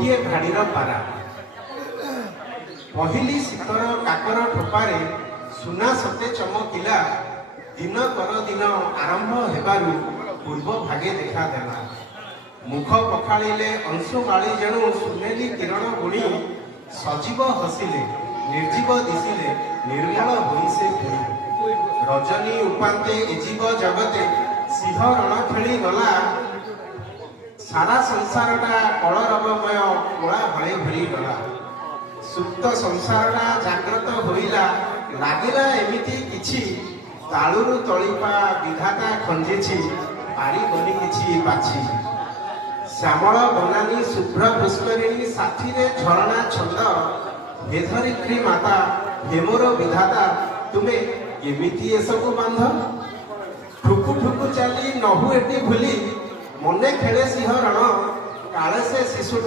गोटे भाड़ीर पारा पहली शीतर काकर ठोपारे सुना सते चमकिला दिन पर दिन आरंभ हेबारु पूर्व भागे देखा देला मुख पखाड़िले अंशुमाली जेणु सुनेली किरण बुणी सजीव हसिले निर्जीव दिशिले निर्मल होई से फिरी रजनी उपान्ते एजीव जगते सिंह रण खेली गला सारा संसारटा कलरवमय कोला भले भरी गला सुप्त संसारटा जाग्रत होइला लागिला एमिति किछि तालुरु तळिपा विधाता खंजिछि पारी बनी किछि पाछि श्यामल बनानी शुभ्र पुष्करिणी साथीरे झरणा छंद हेधरित्री माता हेमोर विधाता तुमे एमिति एसबु बांध ठुकु ठुकु चाली नहु एटी भूली मने खेले सिंह रण काले से शिशु